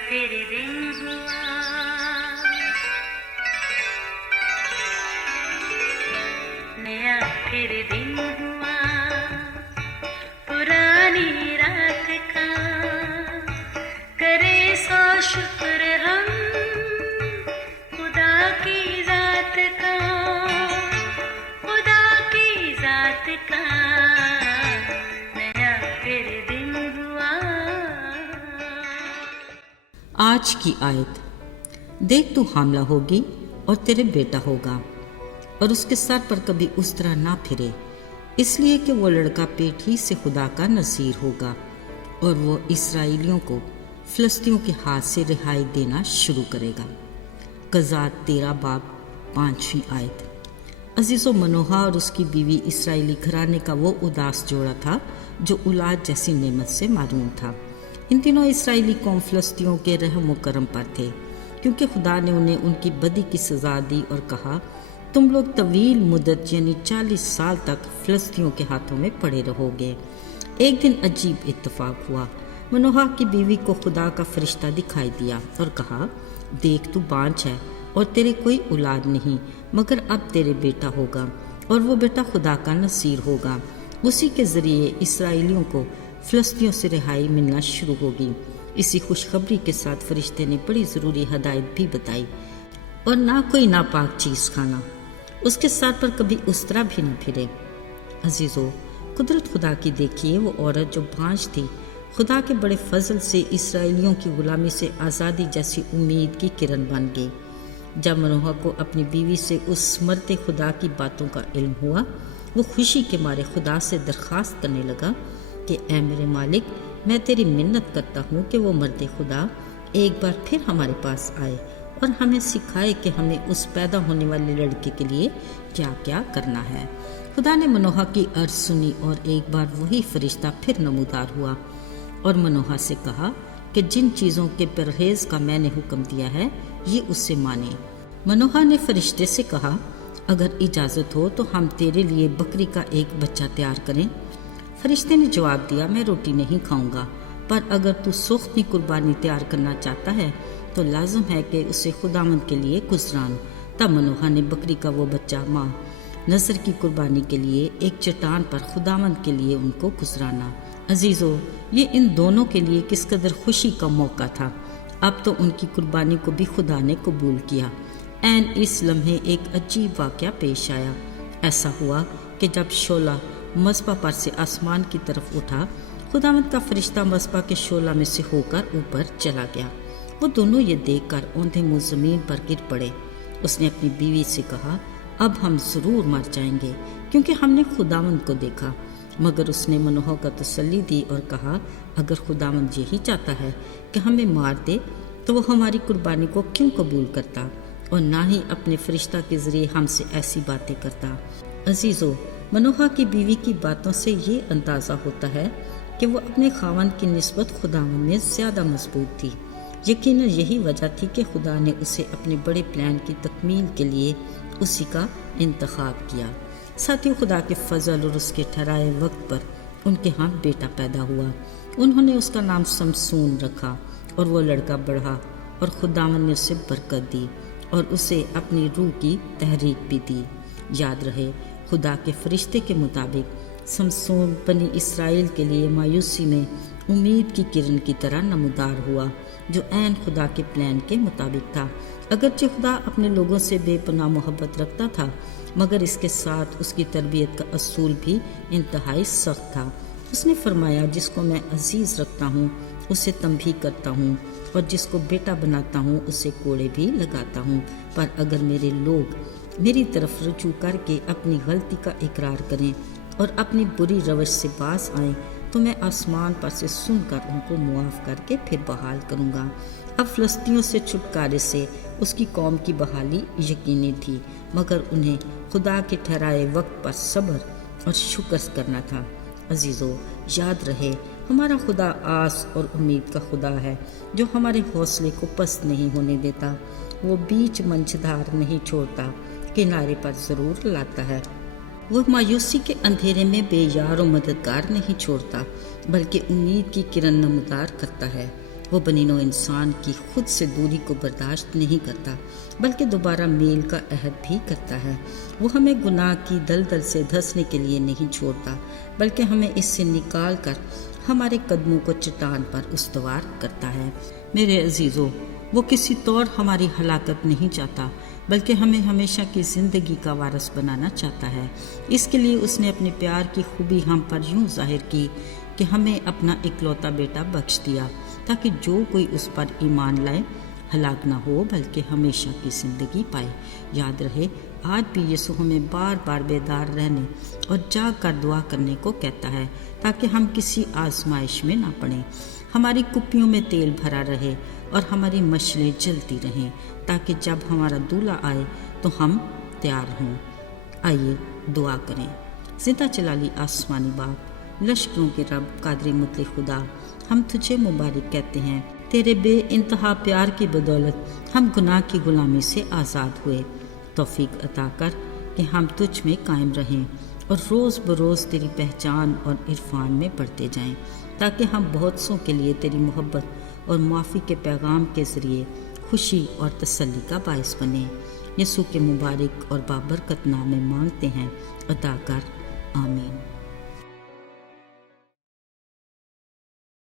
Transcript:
फिर दिन हुआ, नया फिर दिन हुआ, पुरानी रात का करे सो शुक्र हम खुदा की जात का, खुदा की जात का नया फिर दिन हुआ। आज की आयत, देख तू हामला होगी और तेरे बेटा होगा और उसके सर पर कभी उस तरह ना फिरे, इसलिए कि वो लड़का पेट ही से खुदा का नज़ीर होगा और वो इसराइलियों को फ़िलिस्तियों के हाथ से रिहाई देना शुरू करेगा। क़ज़ात 13 बाब 5वीं आयत। अज़ीज़ो, मनोहा और उसकी बीवी इसराइली घराने का वो उदास जोड़ा था जो औलाद जैसी नेमत से मारूम था। इन दिनों इसराइली कौम फ़िलिस्तियों के रहम व करम पर थे, क्योंकि खुदा ने उन्हें उनकी बदी की सज़ा दी और कहा, तुम लोग तवील मुद्दत यानी 40 साल तक फ़िलिस्तियों के हाथों में पड़े रहोगे। एक दिन अजीब इत्तफाक हुआ। मनोहा की बीवी को खुदा का फरिश्ता दिखाई दिया और कहा, देख तू बांझ है और तेरे कोई औलाद नहीं, मगर अब तेरे बेटा होगा और वो बेटा खुदा का नसीर होगा। उसी के ज़रिए इसराइलियों को फ़िलिस्तियों से रिहाई मिलना शुरू होगी। इसी खुशखबरी के साथ फरिश्ते ने बड़ी ज़रूरी हदायत भी बताई, और ना कोई नापाक चीज़ खाना, उसके सर पर कभी उस तरह भी न फिरे। अजीज़ो, कुदरत खुदा की देखिए, वो औरत जो बांझ थी खुदा के बड़े फजल से इसराइलियों की गुलामी से आज़ादी जैसी उम्मीद की किरण बन गई। जब मनोहा को अपनी बीवी से उस मरते खुदा की बातों का इल्म हुआ, वो खुशी के मारे खुदा से दरख्वास्त करने लगा कि ऐ मेरे मालिक, मैं तेरी मिन्नत करता हूँ कि वो मरते खुदा एक बार फिर हमारे पास आए और हमें सिखाए कि हमें उस पैदा होने वाले लड़के के लिए क्या क्या करना है। खुदा ने मनोहा की अर्ज सुनी और एक बार वही फरिश्ता फिर नमूदार हुआ और मनोहा से कहा कि जिन चीज़ों के परहेज़ का मैंने हुक्म दिया है ये उससे माने। मनोहा ने फरिश्ते से कहा, अगर इजाज़त हो तो हम तेरे लिए बकरी का एक बच्चा तैयार करें। फरिश्ते ने जवाब दिया, मैं रोटी नहीं खाऊंगा, पर अगर तू सूखती कुर्बानी तैयार करना चाहता है तो लाजम है कि उसे खुदावंद के लिए गुजरान। तब मनोहा ने बकरी का वो बच्चा माँ नज़र की कुर्बानी के लिए एक चट्टान पर खुदावंद के लिए उनको गुजराना। अजीज़ो, ये इन दोनों के लिए किस कदर खुशी का मौका था। अब तो उनकी कुर्बानी को भी खुदा ने कबूल किया। ऐन इस लम्हे एक अजीब वाक़या पेश आया। ऐसा हुआ कि जब शोला मज़बा पर से आसमान की तरफ उठा, खुदावंद का फरिश्ता मज़बा के शोला में से होकर ऊपर चला गया। वो दोनों ये देखकर औंधे मुँह ज़मीन पर गिर पड़े। उसने अपनी बीवी से कहा, अब हम ज़रूर मर जाएंगे क्योंकि हमने खुदावंद को देखा। मगर उसने मनोहा को तसल्ली दी और कहा, अगर खुदावंद यही चाहता है कि हमें मार दे तो वो हमारी कुर्बानी को क्यों कबूल करता और ना ही अपने फरिश्ता के ज़रिए हमसे ऐसी बातें करता। अजीज़ो, मनोहा की बीवी की बातों से ये अंदाज़ा होता है कि वो अपने खावंद की निस्बत खुदावंद में ज़्यादा मजबूत थी। यकीनन यही वजह थी कि खुदा ने उसे अपने बड़े प्लान की तकमील के लिए उसी का इंतखाब किया। साथियों, खुदा के फजल और उसके ठहराए वक्त पर उनके यहाँ बेटा पैदा हुआ। उन्होंने उसका नाम समसून रखा और वो लड़का बढ़ा और खुदावंद ने उसे बरकत दी और उसे अपनी रूह की तहरीक भी दी। याद रहे, खुदा के फरिश्ते के मुताबिक समसून बनी इसराइल के लिए मायूसी में उम्मीद की किरण की तरह नमूदार हुआ, जो ऐन खुदा के प्लान के मुताबिक था। अगरचे खुदा अपने लोगों से बेपनाह मोहब्बत रखता था, मगर इसके साथ उसकी तरबियत का असूल भी इंतहाई सख्त था। उसने फरमाया, जिसको मैं अजीज़ रखता हूँ उसे तंबीह करता हूँ और जिसको बेटा बनाता हूँ उसे कोड़े भी लगाता हूँ। पर अगर मेरे लोग मेरी तरफ रुजू करके अपनी गलती का इकरार करें और अपनी बुरी रवश से बाज आएँ तो मैं आसमान पर से सुनकर उनको मुआफ़ करके फिर बहाल करूँगा। अब फ़िलिस्तियों से छुटकारे से उसकी कौम की बहाली यकीनी थी, मगर उन्हें खुदा के ठहराए वक्त पर सब्र और शुक्र करना था। अजीज़ों, याद रहे, हमारा खुदा आस और उम्मीद का खुदा है, जो हमारे हौसले को पस्त नहीं होने देता। वो बीच मंझधार नहीं छोड़ता, किनारे पर ज़रूर लाता है। वो मायूसी के अंधेरे में बेयार और मददगार नहीं छोड़ता, बल्कि उम्मीद की किरण नमदार करता है। وہ بنی نوع انسان کی خود سے دوری کو برداشت نہیں کرتا بلکہ دوبارہ میل کا عہد بھی کرتا ہے۔ وہ ہمیں گناہ کی دلدل سے دھنسنے کے لیے نہیں چھوڑتا بلکہ ہمیں اس سے نکال کر ہمارے قدموں کو چٹان پر استوار کرتا ہے۔ میرے عزیزو، وہ کسی طور ہماری ہلاکت نہیں چاہتا بلکہ ہمیں ہمیشہ کی زندگی کا وارث بنانا چاہتا ہے۔ اس کے لیے اس نے اپنے پیار کی خوبی ہم پر یوں ظاہر کی کہ ہمیں اپنا اکلوتا بیٹا بخش دیا تاکہ جو کوئی اس پر ایمان لائے ہلاک نہ ہو بلکہ ہمیشہ کی زندگی پائے۔ یاد رہے، آج بھی یسوع ہمیں بار بار بیدار رہنے اور جاگ کر دعا کرنے کو کہتا ہے تاکہ ہم کسی آزمائش میں نہ پڑیں۔ ہماری کپیوں میں تیل بھرا رہے اور ہماری مشلیں جلتی رہیں تاکہ جب ہمارا دولہا آئے تو ہم تیار ہوں۔ آئیے دعا کریں۔ زندہ جلالی آسمانی باپ، لشکروں کے رب، قادر مطلق خدا، ہم تجھے مبارک کہتے ہیں۔ تیرے بے انتہا پیار کی بدولت ہم گناہ کی غلامی سے آزاد ہوئے۔ توفیق عطا کر کہ ہم تجھ میں قائم رہیں اور روز بروز تیری پہچان اور عرفان میں بڑھتے جائیں تاکہ ہم بہت سوں کے لیے تیری محبت اور معافی کے پیغام کے ذریعے خوشی اور تسلی کا باعث بنیں۔ یسوع کے مبارک اور بابرکت نام میں مانگتے ہیں، عطا کر، آمین۔